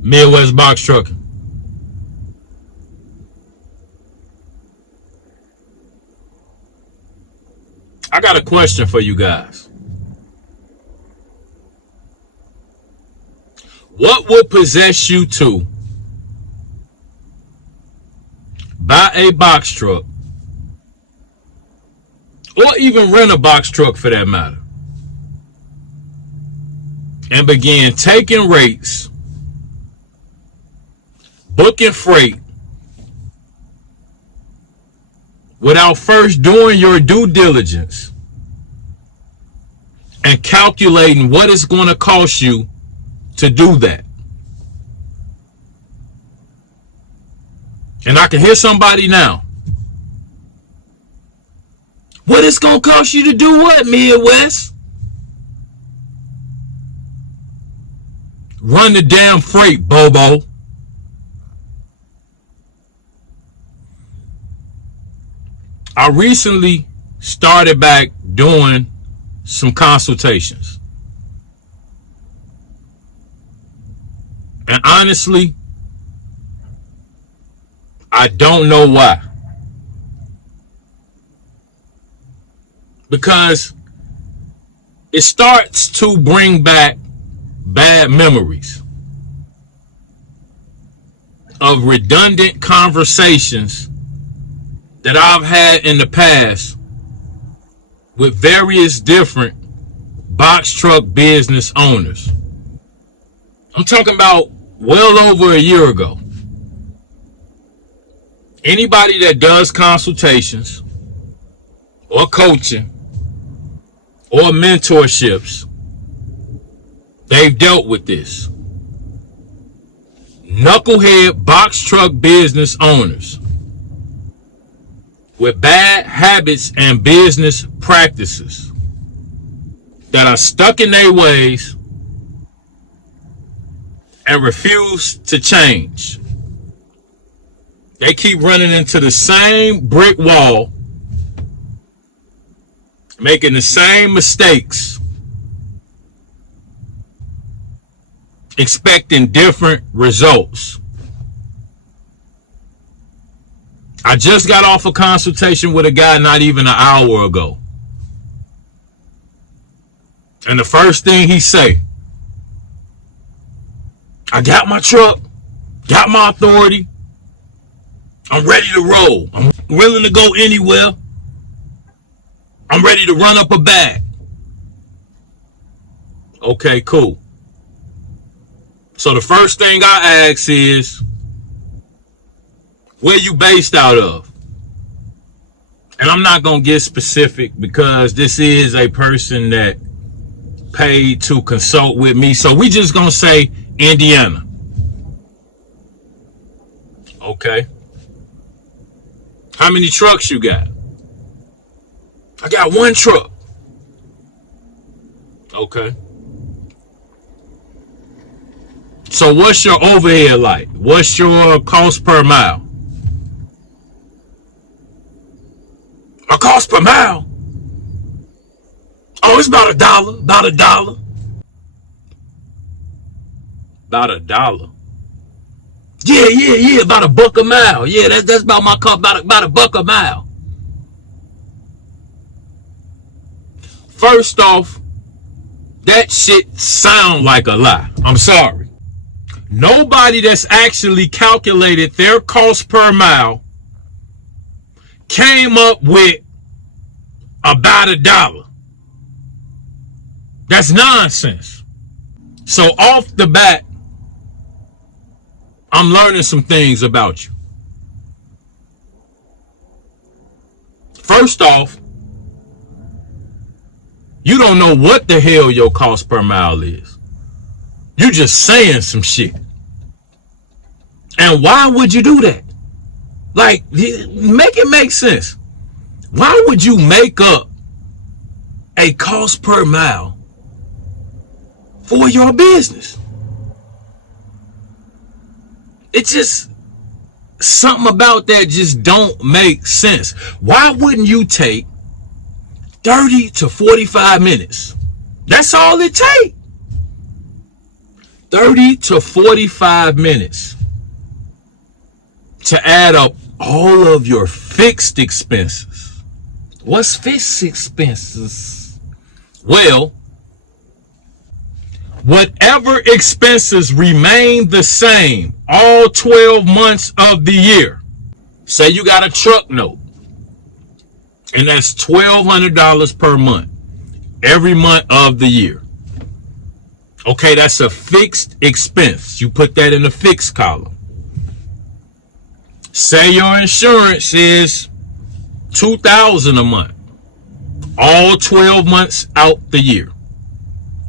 Midwest Box Trucking. I got a question for you guys. What would possess you to buy a box truck, or even rent a box truck for that matter, and begin taking rates, booking freight, without first doing your due diligence and calculating what it's going to cost you to do that? And I can hear somebody now. What it's going to cost you to do what, Midwest? Run the damn freight, Bobo. I recently started back doing some consultations. And honestly, I don't know why. Because it starts to bring back bad memories of redundant conversations that I've had in the past with various different box truck business owners. I'm talking about well over a year ago. Anybody that does consultations or coaching or mentorships, they've dealt with this. Knucklehead box truck business owners with bad habits and business practices that are stuck in their ways and refuse to change. They keep running into the same brick wall, making the same mistakes, expecting different results. I just got off a consultation with a guy not even an hour ago. And the first thing he say, I got my truck, got my authority, I'm ready to roll. I'm willing to go anywhere. I'm ready to run up a bag. Okay, cool. So the first thing I ask is, where you based out of? And I'm not going to get specific because this is a person that paid to consult with me. So we just going to say Indiana. Okay. How many trucks you got? I got one truck. Okay. So what's your overhead like? What's your cost per mile? A cost per mile? Oh, it's about $1. About $1. About $1. Yeah. About $1 a mile. Yeah, that's about my cost. About $1 a mile. First off, that shit sound like a lie. I'm sorry. Nobody that's actually calculated their cost per mile came up with about $1. That's nonsense. So off the bat, I'm learning some things about you. First off, you don't know what the hell your cost per mile is. You just saying some shit. And why would you do that? Like, make it make sense. Why would you make up a cost per mile for your business? It's just something about that just don't make sense. Why wouldn't you take 30 to 45 minutes? That's all it takes. 30 to 45 minutes to add up all of your fixed expenses. What's fixed expenses? Well, whatever expenses remain the same all 12 months of the year. Say you got a truck note, and that's $1,200 per month, every month of the year. Okay, that's a fixed expense. You put that in the fixed column. Say your insurance is $2,000 a month, all 12 months out the year.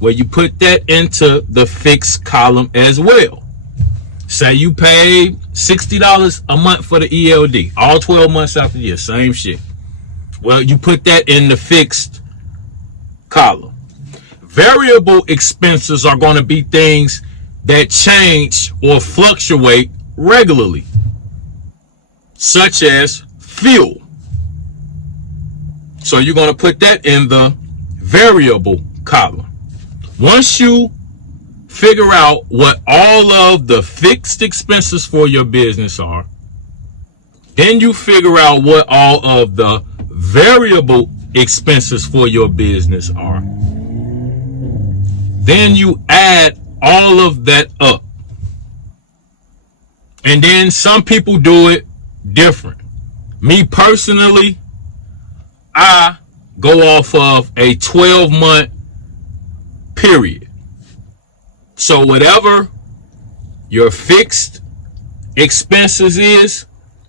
Well, you put that into the fixed column as well. Say you pay $60 a month for the ELD, all 12 months out the year, same shit. Well, you put that in the fixed column. Variable expenses are going to be things that change or fluctuate regularly, such as fuel. So you're going to put that in the variable column. Once you figure out what all of the fixed expenses for your business are, then you figure out what all of the variable expenses for your business are. Then you add all of that up. And then some people do it different. Me personally, I go off of a 12-month period. So whatever your fixed expenses is,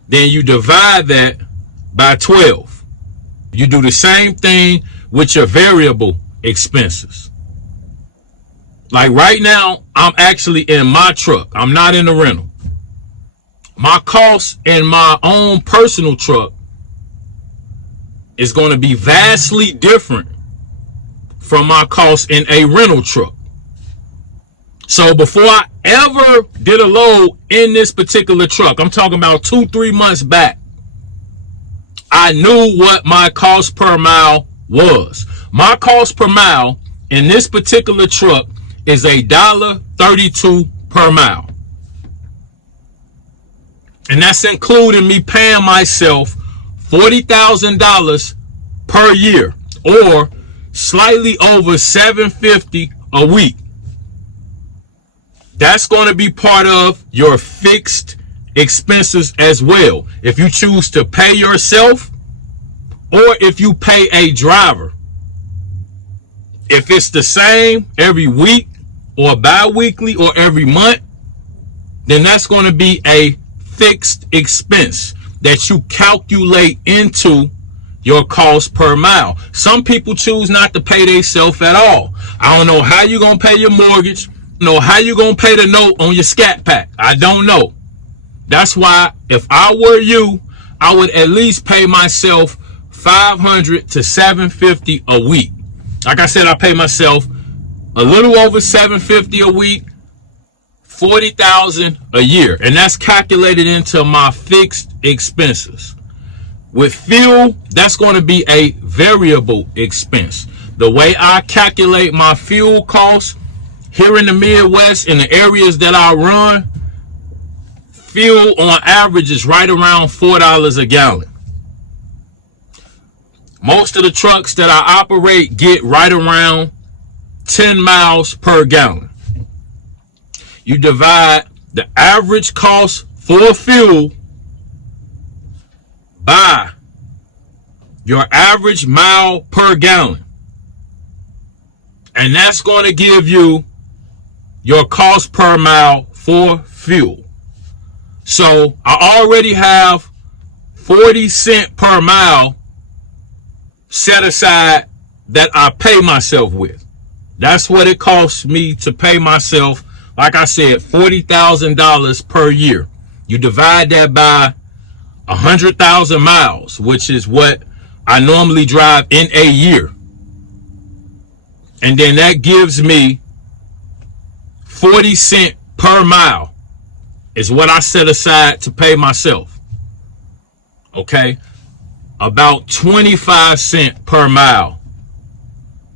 then you divide that by 12. You do the same thing with your variable expenses. Like right now, I'm actually in my truck. I'm not in the rental. My cost in my own personal truck is going to be vastly different from my cost in a rental truck. So before I ever did a load in this particular truck, I'm talking about 2-3 months back, I knew what my cost per mile was. My cost per mile in this particular truck is $1.32 per mile. And that's including me paying myself $40,000 per year, or slightly over $750 a week. That's going to be part of your fixed expenses as well, if you choose to pay yourself or if you pay a driver. If it's the same every week or bi-weekly or every month, then that's going to be a fixed expense that you calculate into your cost per mile. Some people choose not to pay themselves at all. I don't know how you're going to pay your mortgage. Know how you going to pay the note on your Scat Pack. I don't know. That's why if I were you, I would at least pay myself $500 to $750 a week. Like I said, I pay myself a little over $750 a week, $40,000 a year, and that's calculated into my fixed expenses. With fuel, that's going to be a variable expense. The way I calculate my fuel costs here in the Midwest, in the areas that I run, fuel on average is right around $4 a gallon. Most of the trucks that I operate get right around 10 miles per gallon. You divide the average cost for fuel by your average mile per gallon, and that's going to give you your cost per mile for fuel. So I already have 40 cents per mile set aside that I pay myself with. That's what it costs me to pay myself. Like I said, $40,000 per year. You divide that by 100,000 miles, which is what I normally drive in a year. And then that gives me 40 cents per mile is what I set aside to pay myself. Okay? About 25 cents per mile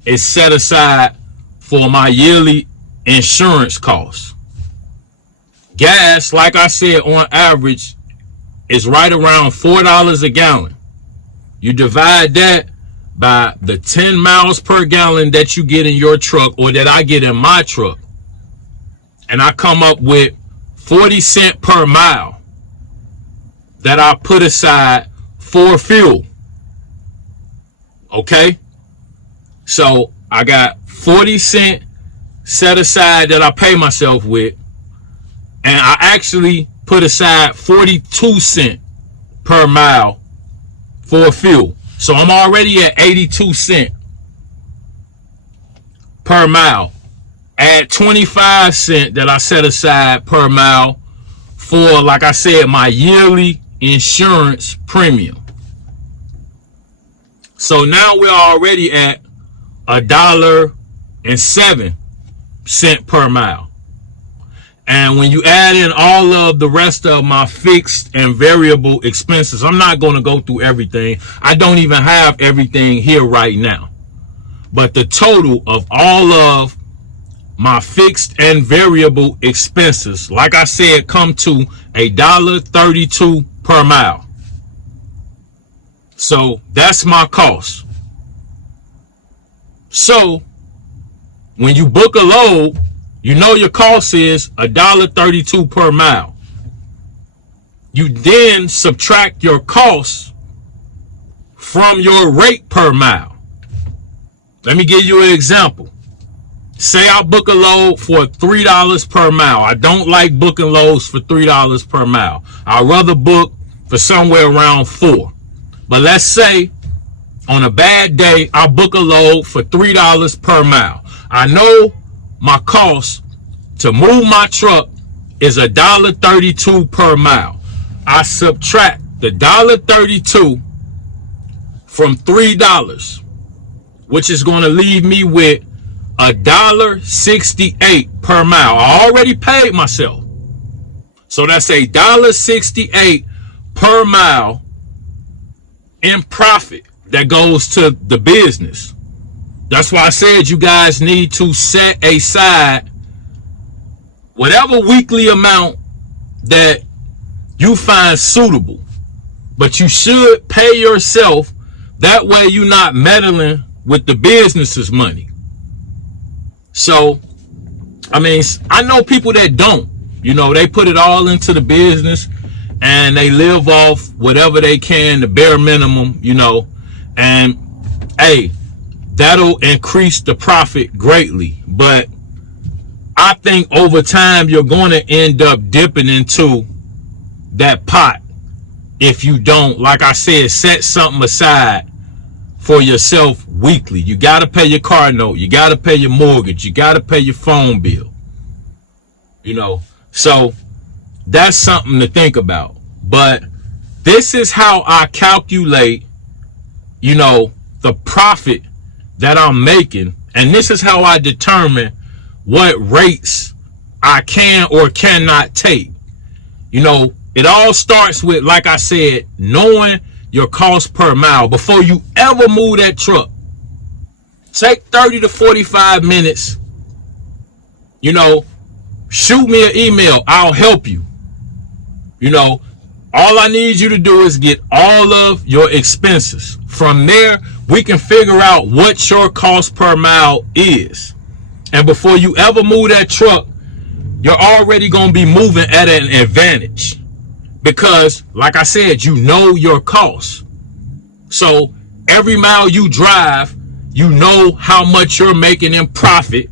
is set aside for my yearly insurance costs. Gas, like I said, on average is right around $4 a gallon. You divide that by the 10 miles per gallon that you get in your truck, or that I get in my truck, and I come up with 40 cents per mile that I put aside for fuel. Okay? So I got 40 cents set aside that I pay myself with, and I actually put aside 42 cents per mile for fuel. So I'm already at 82 cents per mile. Add 25 cents that I set aside per mile for, like I said, my yearly insurance premium. So now we're already at $1.07 per mile. And when you add in all of the rest of my fixed and variable expenses, I'm not going to go through everything. I don't even have everything here right now. But the total of all of my fixed and variable expenses, like I said, come to $1.32 per mile. So that's my cost. So when you book a load, you know your cost is $1.32 per mile. You then subtract your costs from your rate per mile. Let me give you an example. Say I book a load for $3 per mile. I don't like booking loads for $3 per mile. I'd rather book for somewhere around $4. But let's say on a bad day, I book a load for $3 per mile. I know my cost to move my truck is $1.32 per mile. I subtract the $1.32 from $3, which is going to leave me with $1.68 per mile. I already paid myself. So that's $1.68 per mile in profit that goes to the business. That's why I said you guys need to set aside whatever weekly amount that you find suitable. But you should pay yourself. That way you're not meddling with the business's money. So, I mean, I know people that don't. You know, they put it all into the business and they live off whatever they can, the bare minimum, you know. And, hey, that'll increase the profit greatly. But I think over time you're going to end up dipping into that pot if you don't, like I said, set something aside for yourself weekly. You got to pay your car note. You got to pay your mortgage. You got to pay your phone bill. You know, so that's something to think about. But this is how I calculate, you know, the profit that I'm making. And this is how I determine what rates I can or cannot take. You know, it all starts with, like I said, knowing your cost per mile before you ever move that truck. Take 30 to 45 minutes. You know, shoot me an email. I'll help you. You know, all I need you to do is get all of your expenses. From there, we can figure out what your cost per mile is. And before you ever move that truck, you're already going to be moving at an advantage. Because, like I said, you know your costs. So every mile you drive, you know how much you're making in profit.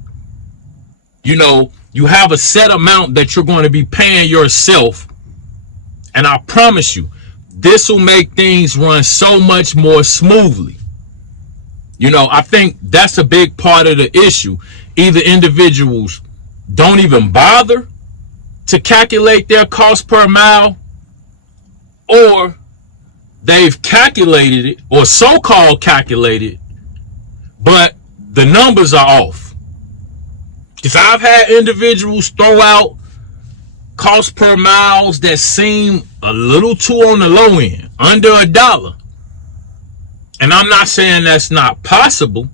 You know, you have a set amount that you're going to be paying yourself. And I promise you, this will make things run so much more smoothly. You know, I think that's a big part of the issue. Either individuals don't even bother to calculate their cost per mile, or they've calculated it, or so-called calculated, but the numbers are off. Because I've had individuals throw out cost per miles that seem a little too on the low end, under $1. And I'm not saying that's not possible,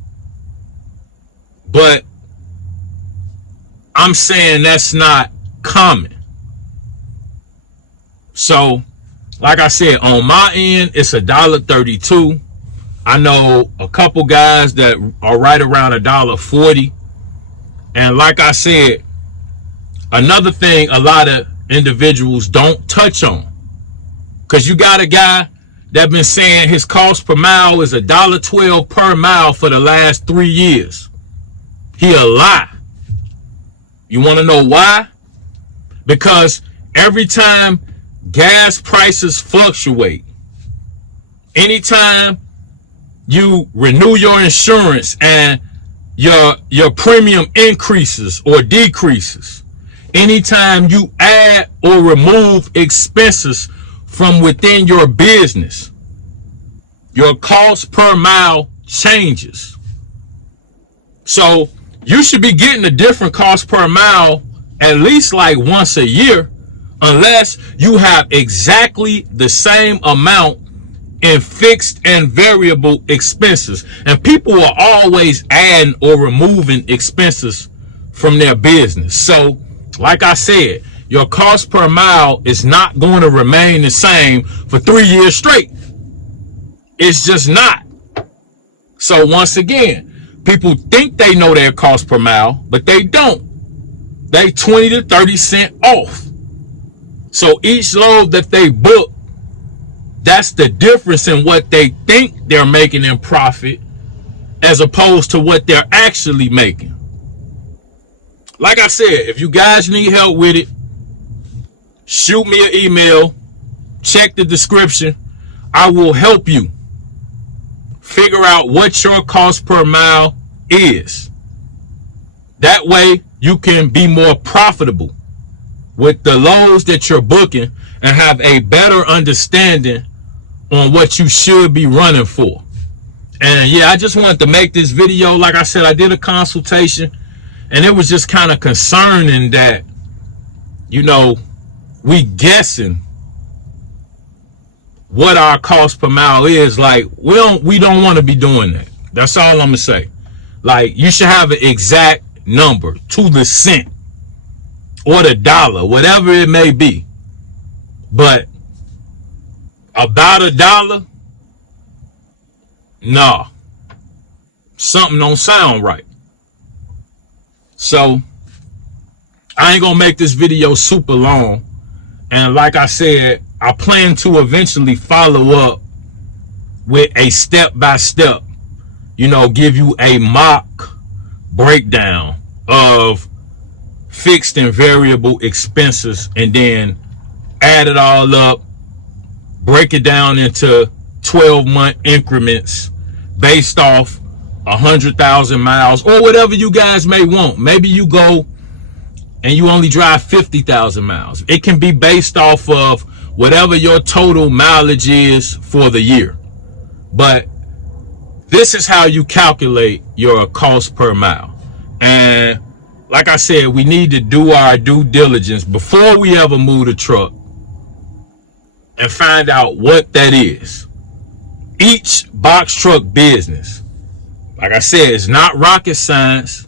but I'm saying that's not common. So, like I said, on my end, it's $1.32. I know a couple guys that are right around $1.40. And like I said, another thing a lot of individuals don't touch on, because you got a guy that been saying his cost per mile is $1.12 per mile for the last 3 years. He a lie. You want to know why? Because every time gas prices fluctuate, anytime you renew your insurance and your premium increases or decreases, anytime you add or remove expenses from within your business, your cost per mile changes. So you should be getting a different cost per mile at least like once a year, unless you have exactly the same amount in fixed and variable expenses. And people are always adding or removing expenses from their business. So, like I said, your cost per mile is not going to remain the same for 3 years straight. It's just not. So once again, people think they know their cost per mile, but they don't. They 20 to 30 cents off. So each load that they book, that's the difference in what they think they're making in profit as opposed to what they're actually making. Like I said, if you guys need help with it, shoot me an email, check the description. I will help you figure out what your cost per mile is. That way you can be more profitable with the loads that you're booking and have a better understanding on what you should be running for. And yeah, I just wanted to make this video. Like I said, I did a consultation, and it was just kind of concerning that, you know, we guessing what our cost per mile is. Like, we don't want to be doing that. That's all I'm gonna say. Like, you should have an exact number to the cent or the dollar, whatever it may be. But about $1, nah, something don't sound right. So I ain't gonna make this video super long. And like I said, I plan to eventually follow up with a step-by-step, you know, give you a mock breakdown of fixed and variable expenses, and then add it all up, break it down into 12-month increments based off 100,000 miles or whatever you guys may want. Maybe you go and you only drive 50,000 miles. It can be based off of whatever your total mileage is for the year. But this is how you calculate your cost per mile. And like I said, we need to do our due diligence before we ever move the truck and find out what that is. Each box truck business, like I said, it's not rocket science.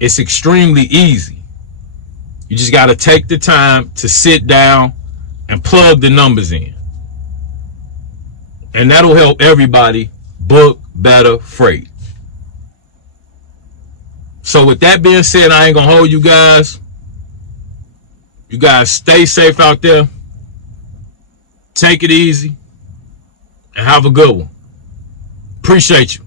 It's extremely easy. You just got to take the time to sit down and plug the numbers in. And that'll help everybody book better freight. So with that being said, I ain't going to hold you guys. You guys stay safe out there. Take it easy. And have a good one. Appreciate you.